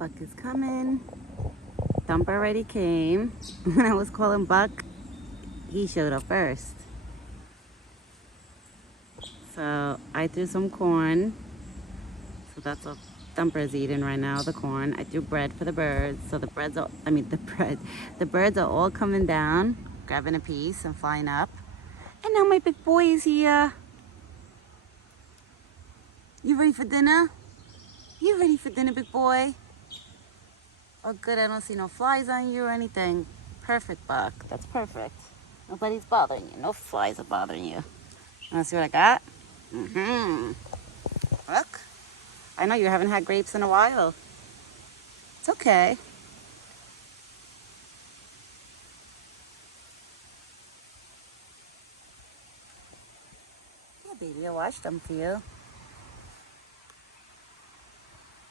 Buck is coming. Thumper already came. When I was calling Buck, he showed up first. So I threw some corn. So that's what Thumper's eating right now, the corn. I threw bread for the birds. So the birds are all coming down, grabbing a piece and flying up. And now my big boy is here. You ready for dinner? You ready for dinner, big boy? Oh good, I don't see no flies on you or anything. Perfect, Buck. That's perfect. Nobody's bothering you. No flies are bothering you. Wanna see what I got? Look. I know you haven't had grapes in a while. It's okay. Yeah, baby, I washed them for you.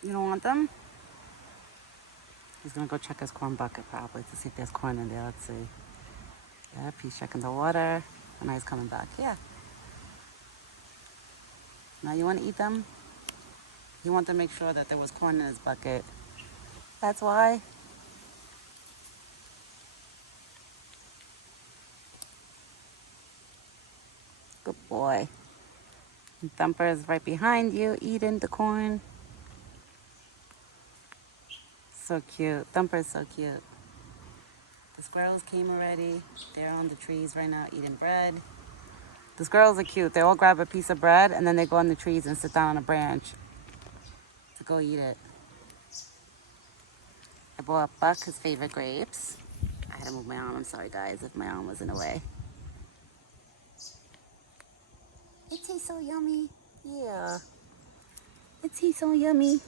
You don't want them? He's gonna go check his corn bucket probably to see if there's corn in there. Let's see. Yep, he's checking the water. And now he's coming back. Yeah. Now you want to eat them? He wanted to make sure that there was corn in his bucket. That's why. Good boy. And Thumper is right behind you, eating the corn. So cute. Thumper is so cute. The squirrels came already. They're on the trees right now eating bread. The squirrels are cute. They all grab a piece of bread and then they go on the trees and sit down on a branch to go eat it. I bought Buck his favorite grapes. I had to move my arm. I'm sorry, guys, if my arm was in the way. It tastes so yummy. Yeah. It tastes so yummy.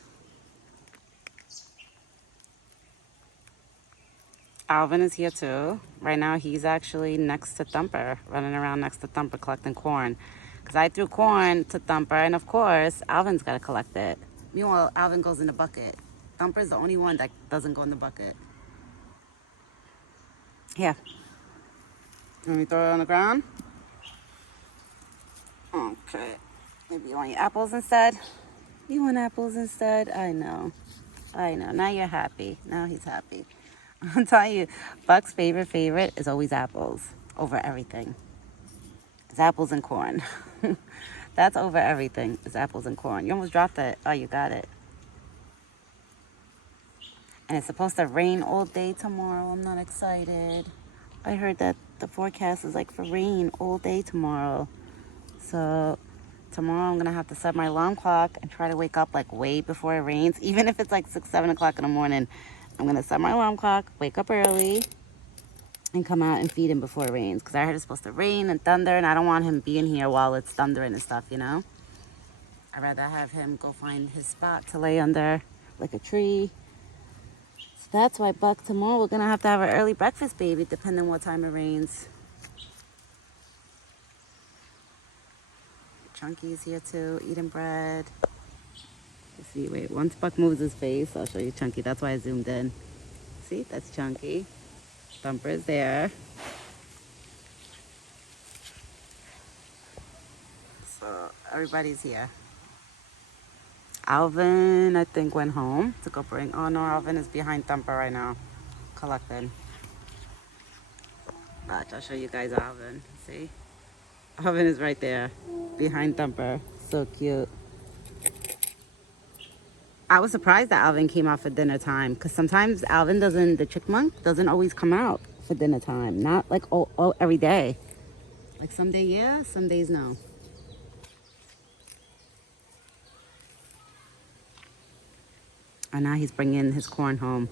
Alvin is here too. Right now he's actually next to Thumper, running around next to Thumper collecting corn. Because I threw corn to Thumper and of course Alvin's got to collect it. Meanwhile, Alvin goes in the bucket. Thumper's the only one that doesn't go in the bucket. Here. Let me throw it on the ground. Okay. Maybe you want your apples instead? You want apples instead? I know. I know. Now you're happy. Now he's happy. I'm telling you, Buck's favorite is always apples over everything. It's apples and corn. That's over everything. It's apples and corn. You almost dropped it. Oh, you got it. And it's supposed to rain all day tomorrow. I'm not excited. I heard that the forecast is like for rain all day tomorrow. So tomorrow I'm going to have to set my alarm clock and try to wake up like way before it rains. Even if it's like 6, 7 o'clock in the morning. I'm going to set my alarm clock, wake up early, and come out and feed him before it rains. Because I heard it's supposed to rain and thunder, and I don't want him being here while it's thundering and stuff, you know? I'd rather have him go find his spot to lay under, like a tree. So that's why, Buck, tomorrow we're going to have an early breakfast, baby, depending on what time it rains. Chunky's here too, eating bread. Let's see, wait, once Buck moves his face, I'll show you Chunky. That's why I zoomed in. See, that's Chunky. Thumper is there. So everybody's here. Alvin, I think, went home to go bring. Oh no, Alvin is behind Thumper right now, collecting. Watch, I'll show you guys Alvin. See? Alvin is right there, behind Thumper. So cute. I was surprised that Alvin came out for dinner time because sometimes the chipmunk doesn't always come out for dinner time. Not like every day. Like some days yeah, some days no. And now he's bringing his corn home.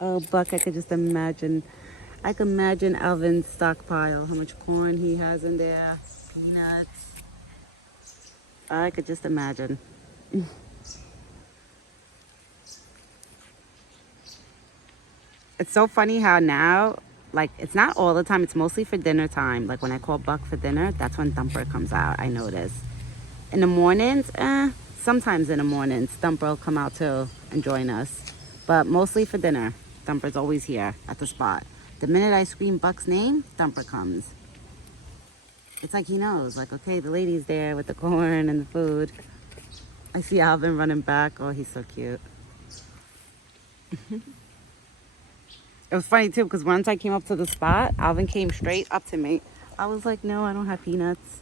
Oh, Buck, I could just imagine. I can imagine Alvin's stockpile, how much corn he has in there, peanuts. I could just imagine. It's so funny how now, like, it's not all the time. It's mostly for dinner time. Like, when I call Buck for dinner, that's when Thumper comes out, I notice. In the mornings, sometimes in the mornings, Thumper will come out too and join us. But mostly for dinner. Thumper's always here at the spot. The minute I scream Buck's name, Thumper comes. It's like he knows, like, okay, the lady's there with the corn and the food. I see Alvin running back. Oh, he's so cute. It was funny too, because once I came up to the spot, Alvin came straight up to me. I was like, no, I don't have peanuts.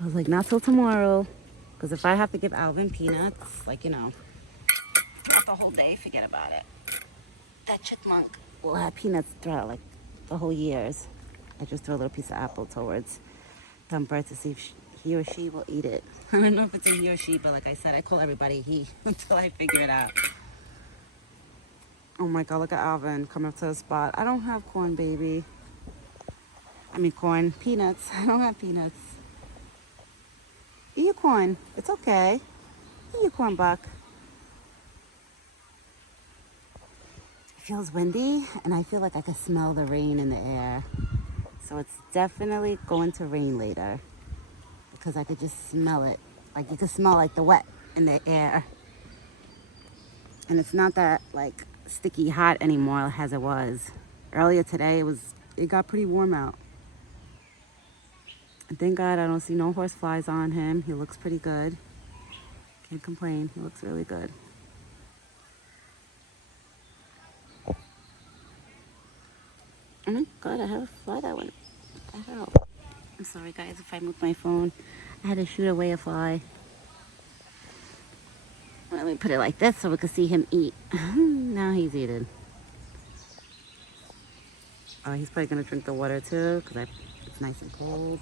I was like, not till tomorrow. Because if I have to give Alvin peanuts, like, you know, throughout the whole day, forget about it. That chipmunk will have peanuts throughout, like, the whole years. I just threw a little piece of apple towards Thumper to see if he or she will eat it. I don't know if it's a he or she, but like I said, I call everybody he until I figure it out. Oh my God, look at Alvin coming up to the spot. I don't have corn, baby. I mean corn, peanuts. I don't have peanuts. Eat your corn. It's okay. Eat your corn, Buck. It feels windy, and I feel like I can smell the rain in the air. So it's definitely going to rain later because I could just smell it. Like you can smell like the wet in the air. And it's not that like sticky hot anymore as it was. Earlier today it got pretty warm out. And thank God I don't see no horse flies on him. He looks pretty good. Can't complain. He looks really good. Oh my God, I have a fly that went. What the hell? I'm sorry guys if I moved my phone. I had to shoot away a fly. Let me put it like this so we can see him eat. Now he's eating. Oh, he's probably gonna drink the water too because it's nice and cold.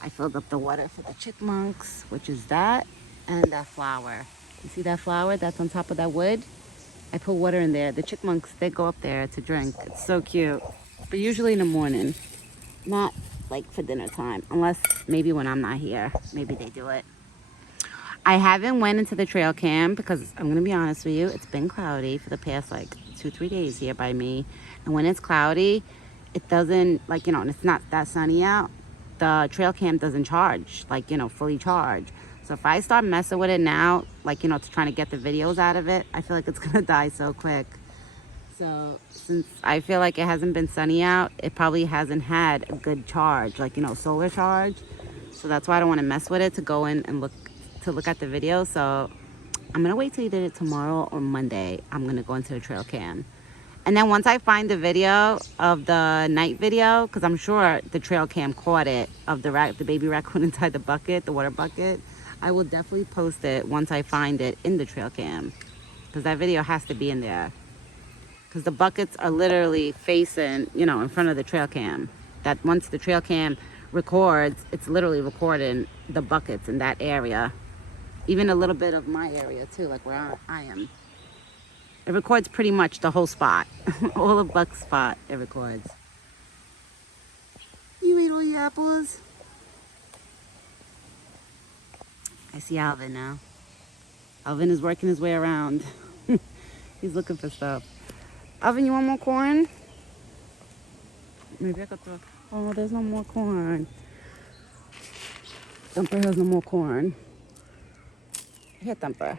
I filled up the water for the chipmunks, which is that and that flower. You see that flower that's on top of that wood? I put water in there. The chipmunks, they go up there to drink. It's so cute. But usually in the morning, not like for dinner time, unless maybe when I'm not here, maybe they do it. I haven't went into the trail cam because I'm gonna be honest with you, it's been cloudy for the past like 2-3 days here by me. And when it's cloudy, it doesn't, like, you know, and it's not that sunny out, the trail cam doesn't charge, like, you know, fully charge. So if I start messing with it now, like, you know, to trying to get the videos out of it, I feel like it's gonna die so quick. So since I feel like it hasn't been sunny out, it probably hasn't had a good charge, like, you know, solar charge. So that's why I don't want to mess with it to go in and look at the video. So I'm gonna wait till either tomorrow or Monday. I'm gonna go into the trail cam. And then once I find the video of the night video, because I'm sure the trail cam caught it, of the baby raccoon inside the bucket, the water bucket, I will definitely post it once I find it in the trail cam. Because that video has to be in there. Because the buckets are literally facing, you know, in front of the trail cam. That once the trail cam records, it's literally recording the buckets in that area. Even a little bit of my area too, like where I am. It records pretty much the whole spot. All of Buck's spot, it records. You ate all your apples? I see Alvin now. Alvin is working his way around. He's looking for stuff. Alvin, you want more corn? Maybe I could throw... Oh, there's no more corn. Thumper has no more corn. Here, Thumper.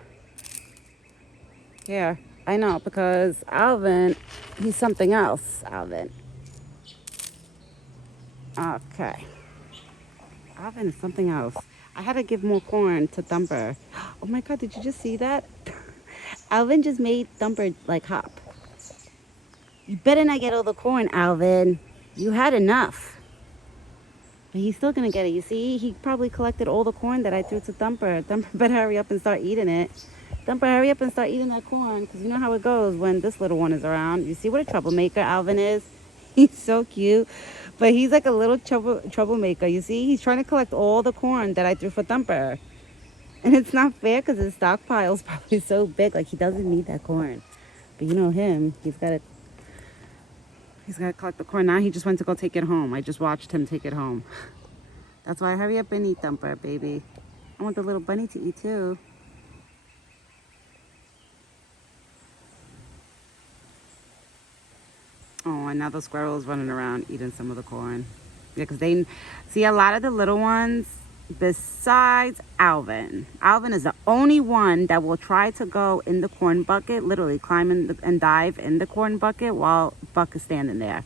Here. I know, because Alvin, he's something else, Alvin. Okay. Alvin is something else. I had to give more corn to Thumper. Oh my God, did you just see that? Alvin just made Thumper, like, hop. You better not get all the corn, Alvin. You had enough. But he's still gonna get it. You see, he probably collected all the corn that I threw to Thumper. Thumper better hurry up and start eating it. Thumper, hurry up and start eating that corn, because you know how it goes when this little one is around. You see what a troublemaker Alvin is? He's so cute. But he's like a little troublemaker. You see, he's trying to collect all the corn that I threw for Thumper. And it's not fair because his stockpile is probably so big. Like, he doesn't need that corn. But you know him, he's got to collect the corn. Now he just went to go take it home. I just watched him take it home. That's why I hurry up and eat, Thumper, baby. I want the little bunny to eat too. Oh, and now the squirrel's running around eating some of the corn. Yeah, because they see a lot of the little ones, besides Alvin. Alvin is the only one that will try to go in the corn bucket, literally climb in and dive in the corn bucket while Buck is standing there.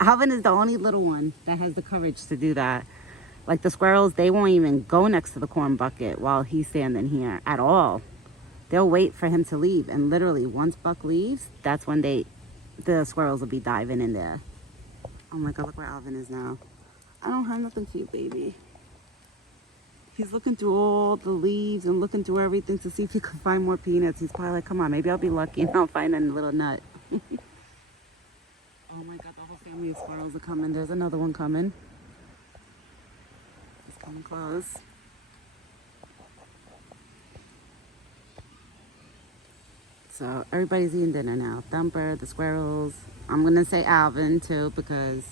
Alvin is the only little one that has the courage to do that. Like the squirrels, they won't even go next to the corn bucket while he's standing here at all. They'll wait for him to leave. And literally, once Buck leaves, that's when the squirrels will be diving in there. Oh my God, look where Alvin is now. I don't have nothing for you, baby. He's looking through all the leaves and looking through everything to see if he can find more peanuts. He's probably like, come on, maybe I'll be lucky and I'll find a little nut. Oh my God, the whole family of squirrels are coming. There's another one coming. He's coming close. So everybody's eating dinner now. Thumper, the squirrels. I'm going to say Alvin too because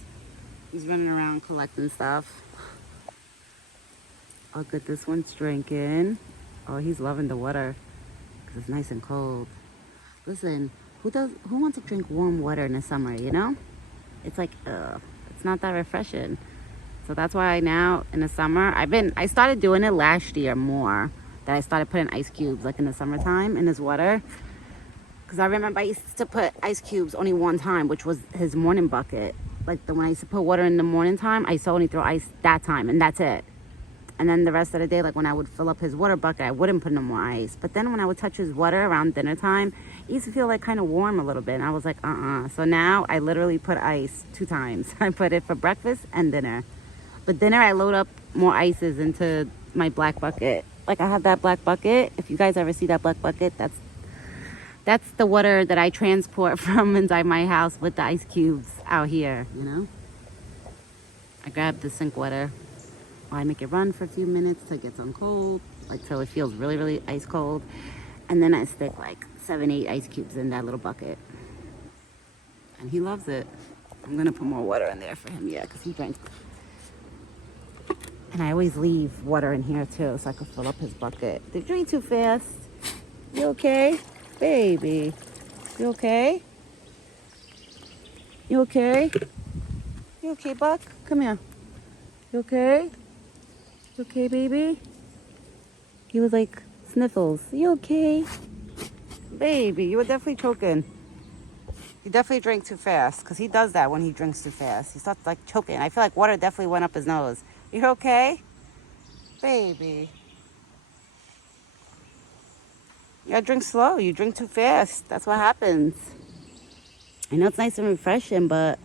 he's running around collecting stuff. Oh, good. This one's drinking. Oh, he's loving the water because it's nice and cold. Listen, who wants to drink warm water in the summer, you know? It's like, it's not that refreshing. So that's why now in the summer, I started doing it last year more. That I started putting ice cubes like in the summertime in his water. Because I remember I used to put ice cubes only one time, which was his morning bucket. Like when I used to put water in the morning time, I used to only throw ice that time and that's it. And then the rest of the day, like when I would fill up his water bucket, I wouldn't put no more ice. But then when I would touch his water around dinner time, it used to feel like kind of warm a little bit. And I was like, So now I literally put ice 2 times. I put it for breakfast and dinner. But dinner, I load up more ices into my black bucket. Like I have that black bucket. If you guys ever see that black bucket, that's the water that I transport from inside my house with the ice cubes out here, you know? I grab the sink water. I make it run for a few minutes till it gets on cold, like till it feels really, really ice cold. And then I stick like 7, 8 ice cubes in that little bucket. And he loves it. I'm gonna put more water in there for him, yeah, because he drinks. And I always leave water in here too, so I can fill up his bucket. Did you eat too fast? You okay? Baby, you okay? You okay? You okay, Buck? Come here. You okay? You okay, baby? He was like, Sniffles, you okay? Baby, you were definitely choking. He definitely drank too fast, because he does that when he drinks too fast. He starts like choking. I feel like water definitely went up his nose. You okay? Baby. You gotta drink slow. You drink too fast. That's what happens. I know it's nice and refreshing, but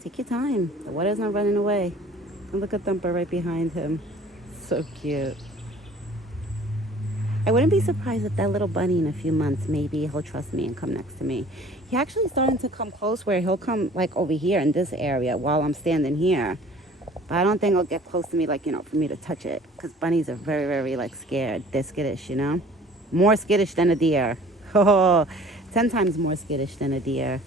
take your time. The water's not running away. And look at Thumper right behind him. So cute. I wouldn't be surprised if that little bunny in a few months, maybe he'll trust me and come next to me. He actually starting to come close where he'll come like over here in this area while I'm standing here. But I don't think he'll get close to me like, you know, for me to touch it. Because bunnies are very, very like scared. They're skittish, you know? More skittish than a deer. Oh, 10 times more skittish than a deer.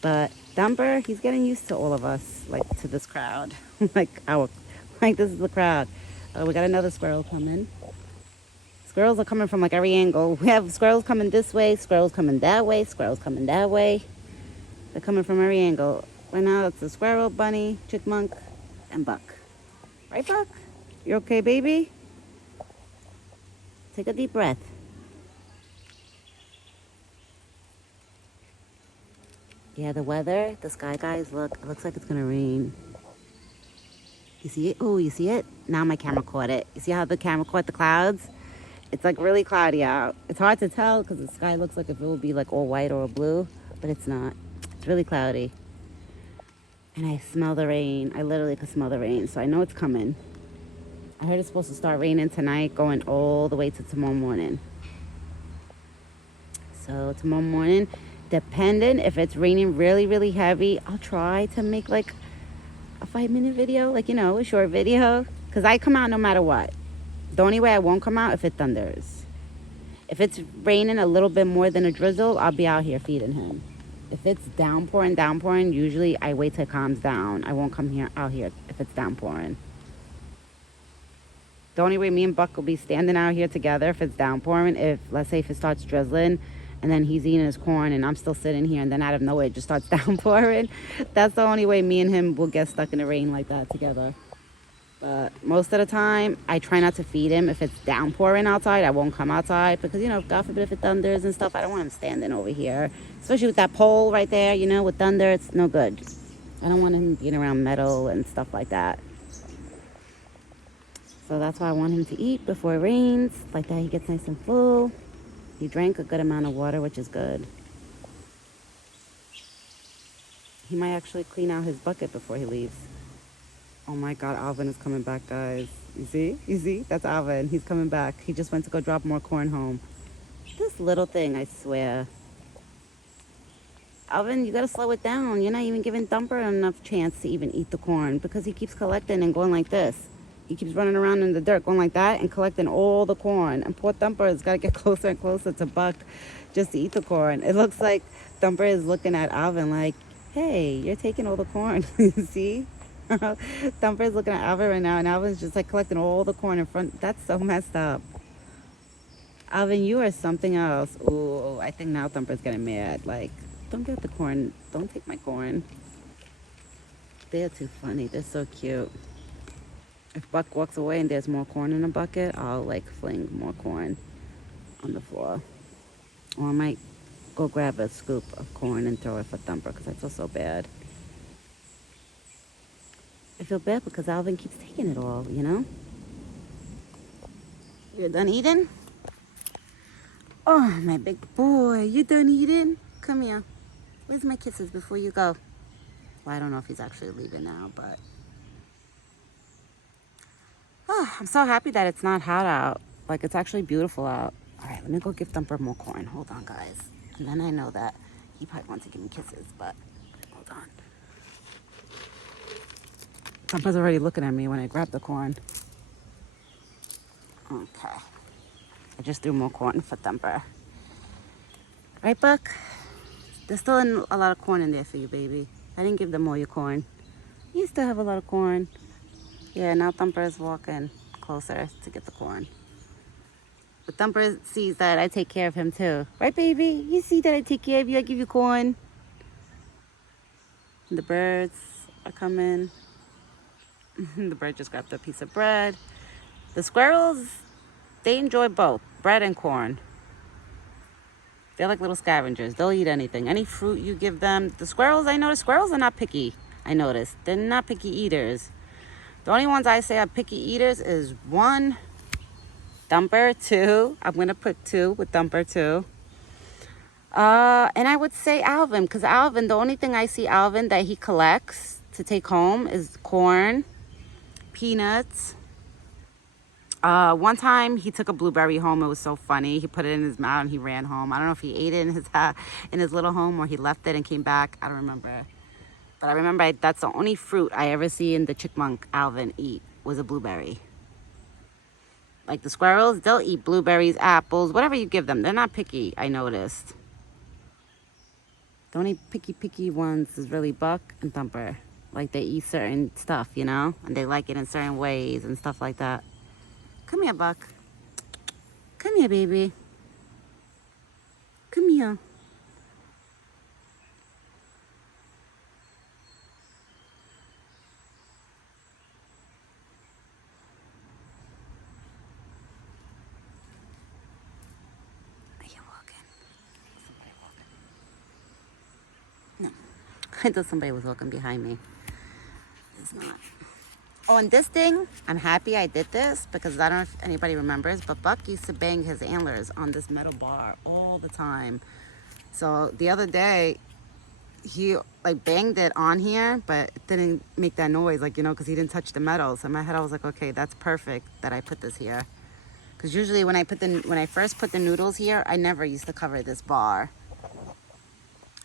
But Thumper, he's getting used to all of us, like to this crowd. like this is the crowd. Oh, we got another squirrel coming. Squirrels are coming from like every angle. We have squirrels coming this way, squirrels coming that way, squirrels coming that way. They're coming from every angle. Right now it's the squirrel, bunny, chipmunk, and Buck. Right, Buck? You okay, baby? Take a deep breath. Yeah, the weather, the sky, guys, look, it looks like it's gonna rain. You see it? Oh, you see it? Now my camera caught it. You see how the camera caught the clouds? It's like really cloudy out. It's hard to tell because the sky looks like if it would be like all white or blue, but it's not. It's really cloudy. And I smell the rain. I literally could smell the rain, so I know it's coming. I heard it's supposed to start raining tonight, going all the way to tomorrow morning. So tomorrow morning, depending if it's raining really, really heavy, I'll try to make like a 5-minute video, like, you know, a short video, because I come out no matter what. The only way I won't come out if it thunders. If it's raining a little bit more than a drizzle, I'll be out here feeding him. If it's downpouring, usually I wait till it calms down. I won't come out here if it's downpouring. The only way me and Buck will be standing out here together if it's downpouring, let's say if it starts drizzling, and then he's eating his corn and I'm still sitting here and then out of nowhere it just starts downpouring. That's the only way me and him will get stuck in the rain like that together. But most of the time, I try not to feed him. If it's downpouring outside, I won't come outside because, you know, God forbid if it thunders and stuff, I don't want him standing over here. Especially with that pole right there, you know, with thunder, it's no good. I don't want him being around metal and stuff like that. So that's why I want him to eat before it rains. Like that he gets nice and full. He drank a good amount of water, which is good. He might actually clean out his bucket before he leaves. Oh my God, Alvin is coming back, guys. You see? You see? That's Alvin. He's coming back. He just went to go drop more corn home. This little thing, I swear. Alvin, you gotta slow it down. You're not even giving Thumper enough chance to even eat the corn because he keeps collecting and going like this. He keeps running around in the dirt going like that and collecting all the corn. And poor Thumper has got to get closer and closer to Buck just to eat the corn. It looks like Thumper is looking at Alvin like, hey, you're taking all the corn. You see? Thumper is looking at Alvin right now and Alvin's just like collecting all the corn in front. That's so messed up. Alvin, you are something else. Ooh, I think now Thumper's getting mad. Like, don't get the corn. Don't take my corn. They're too funny. They're so cute. If Buck walks away and there's more corn in a bucket, I'll like fling more corn on the floor. Or I might go grab a scoop of corn and throw it for Thumper because I feel so bad. I feel bad because Alvin keeps taking it all, you know? You're done eating? Oh, my big boy. You done eating? Come here. Where's my kisses before you go? Well, I don't know if he's actually leaving now, but... Oh, I'm so happy that it's not hot out. Like, it's actually beautiful out. All right, let me go give Thumper more corn. Hold on, guys. And then I know that he probably wants to give me kisses, but hold on. Thumper's already looking at me when I grab the corn. Okay. I just threw more corn for Thumper. Right, Buck? There's still a lot of corn in there for you, baby. I didn't give them all your corn. You still have a lot of corn. Yeah, now Thumper is walking closer to get the corn. But Thumper sees that I take care of him too. Right, baby? You see that I take care of you. I give you corn. And the birds are coming. The bird just grabbed a piece of bread. The squirrels, they enjoy both, bread and corn. They're like little scavengers. They'll eat anything. Any fruit you give them. The squirrels, I noticed, squirrels are not picky. I noticed. They're not picky eaters. The only ones I say are picky eaters is 1, Thumper, 2. I'm going to put 2 with Thumper, 2. And I would say Alvin, because Alvin, the only thing I see Alvin that he collects to take home is corn, peanuts. One time he took a blueberry home. It was so funny. He put it in his mouth and he ran home. I don't know if he ate it in his little home or he left it and came back. I don't remember. But I remember that's the only fruit I ever see in the chipmunk Alvin eat was a blueberry. Like the squirrels, they'll eat blueberries, apples, whatever you give them. They're not picky, I noticed. The only picky ones is really Buck and Thumper. Like they eat certain stuff, you know? And they like it in certain ways and stuff like that. Come here, Buck. Come here, baby. Come here. I thought somebody was walking behind me. It's not. Oh, and this thing, I'm happy I did this because I don't know if anybody remembers, but Buck used to bang his antlers on this metal bar all the time. So the other day, he like banged it on here, but it didn't make that noise, like, you know, because he didn't touch the metal. So in my head, I was like, okay, that's perfect that I put this here. Because usually when I first put the noodles here, I never used to cover this bar.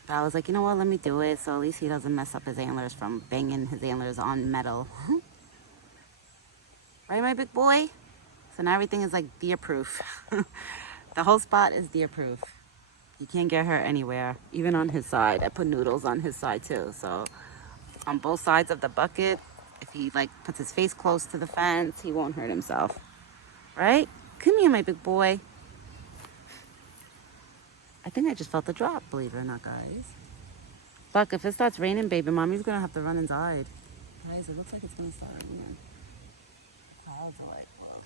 But I was like, you know what, let me do it so at least he doesn't mess up his antlers from banging his antlers on metal. Right, my big boy? So now everything is like deer proof. The whole spot is deer proof. You can't get hurt anywhere, even on his side. I put noodles on his side too. So on both sides of the bucket, if he like puts his face close to the fence, he won't hurt himself. Right? Come here, my big boy. I think I just felt the drop, believe it or not, guys. Buck, if it starts raining, baby, mommy's gonna have to run inside. Guys, it looks like it's gonna start raining. Clouds are like, whoa.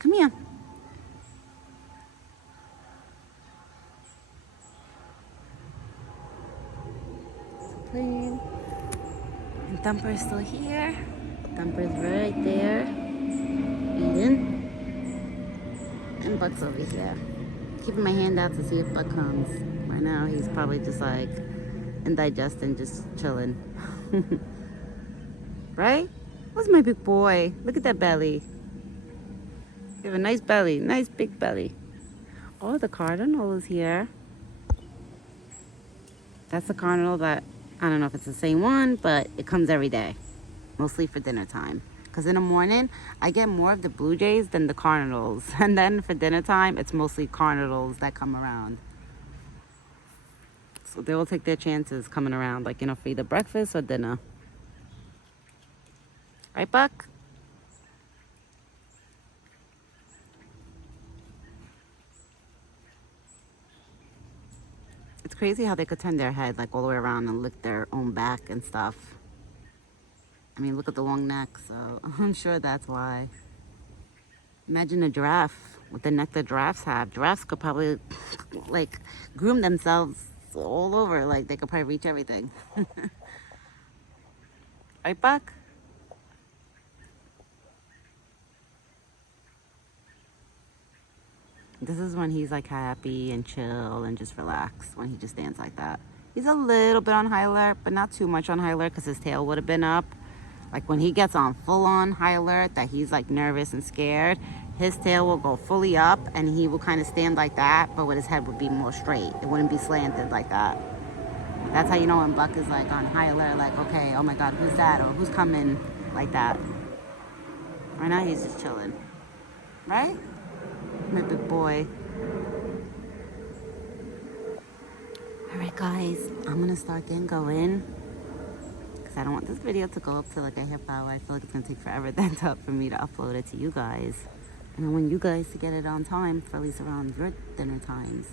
Come here. Plane. And Thumper's still here. Thumper's right there, eating. And Buck's over here. Keeping my hand out to see if Buck comes. Right now, he's probably just like indigesting, just chilling. Right? Where's my big boy? Look at that belly. You have a nice belly, nice big belly. Oh, the cardinal is here. That's the cardinal that, I don't know if it's the same one, but it comes every day. Mostly for dinner time. Because in the morning, I get more of the blue jays than the cardinals. And then for dinner time, it's mostly cardinals that come around. So they will take their chances coming around, like, you know, for either breakfast or dinner. Right, Buck? It's crazy how they could turn their head, like, all the way around and lick their own back and stuff. I mean, look at the long neck, so I'm sure that's why. Imagine a giraffe with the neck that giraffes have. Giraffes could probably, like, groom themselves all over. Like, they could probably reach everything. Right, Buck? This is when he's, like, happy and chill and just relaxed, when he just stands like that. He's a little bit on high alert, but not too much on high alert because his tail would have been up. Like, when he gets on full-on high alert, that he's, like, nervous and scared, his tail will go fully up, and he will kind of stand like that, but with his head would be more straight. It wouldn't be slanted like that. That's how you know when Buck is, like, on high alert, like, okay, oh my God, who's that? Or who's coming? Like that. Right now, he's just chilling. Right? My big boy. All right, guys, I'm going to start getting going. I don't want this video to go up to like a half hour. I feel like it's gonna take forever then for me to upload it to you guys. And I want you guys to get it on time for at least around your dinner times.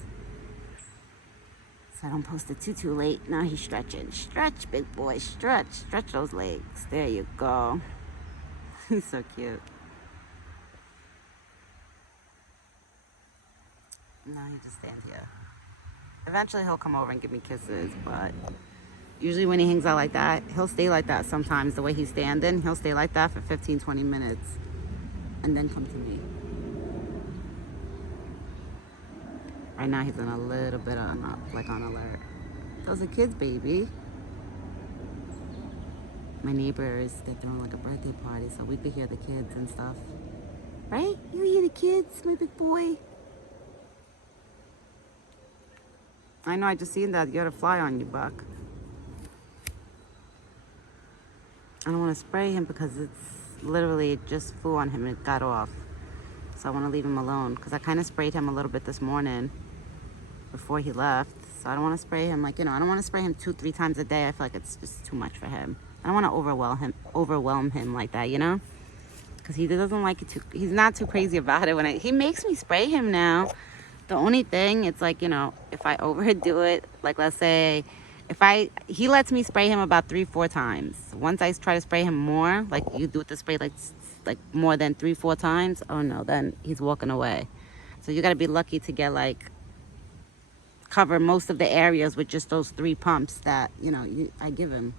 So I don't post it too late. Now he's stretching. Stretch, big boy, stretch. Stretch those legs. There you go. He's so cute. Now he just stands here. Eventually he'll come over and give me kisses, but usually when he hangs out like that, he'll stay like that sometimes. The way he's standing, he'll stay like that for 15-20 minutes and then come to me. Right now he's in a little bit on, like, on alert. Those are kids, baby. My neighbors, they're throwing like a birthday party, so we could hear the kids and stuff. Right? You hear the kids, my big boy? I know, I just seen that. You got a fly on you, Buck. I don't want to spray him because it's literally just flew on him and it got off. So I want to leave him alone because I kind of sprayed him a little bit this morning before he left. So I don't want to spray him, like, you know, I don't want to spray him 2-3 times a day. I feel like it's just too much for him. I don't want to overwhelm him like that, you know? Because he doesn't like it too, he's not too crazy about it. He makes me spray him now. The only thing, it's like, you know, if I overdo it, like, let's say, he lets me spray him about 3-4 times. Once I try to spray him more, like you do with the spray, like more than 3-4 times, oh no, then he's walking away. So you got to be lucky to get, like, cover most of the areas with just those 3 pumps that, you know, I give him.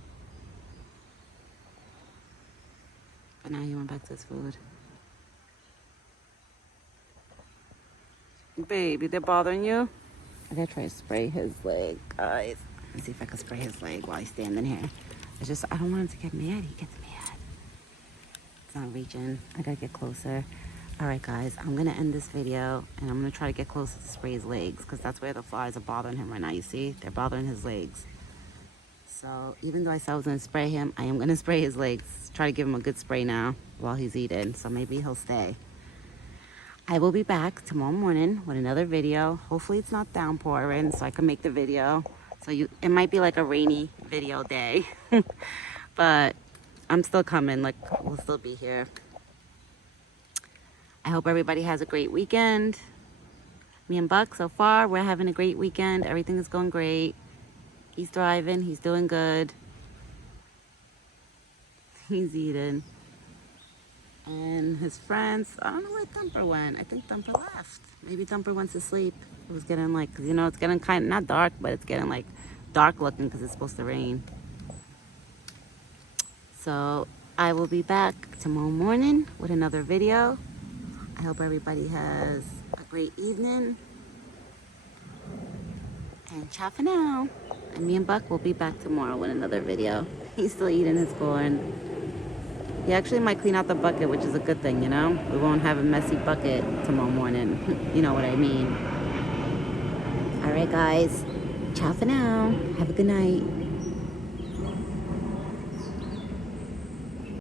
But now he went back to his food. Baby, they're bothering you? I gotta try to spray his leg, guys. Let's see if I can spray his leg while he's standing here. I don't want him to get mad. He gets mad. It's not reaching. I gotta get closer. All right, guys, I'm gonna end this video and I'm gonna try to get closer to spray his legs because that's where the flies are bothering him right now. You see? They're bothering his legs. So even though I said I was gonna spray him, I am gonna spray his legs. Try to give him a good spray now while he's eating. So maybe he'll stay. I will be back tomorrow morning with another video. Hopefully it's not downpouring so I can make the video. So it might be like a rainy video day. But I'm still coming, like, we'll still be here. I hope everybody has a great weekend. Me and Buck, so far, we're having a great weekend. Everything is going great. He's thriving, he's doing good. He's eating. And his friends, I don't know where Thumper went. I think Thumper left. Maybe Thumper went to sleep. It was getting like, you know, it's getting kind of, not dark, but it's getting like dark looking because it's supposed to rain. So I will be back tomorrow morning with another video. I hope everybody has a great evening. And ciao for now. And me and Buck will be back tomorrow with another video. He's still eating his corn. He actually might clean out the bucket, which is a good thing, you know? We won't have a messy bucket tomorrow morning. You know what I mean. All right, guys. Ciao for now. Have a good night.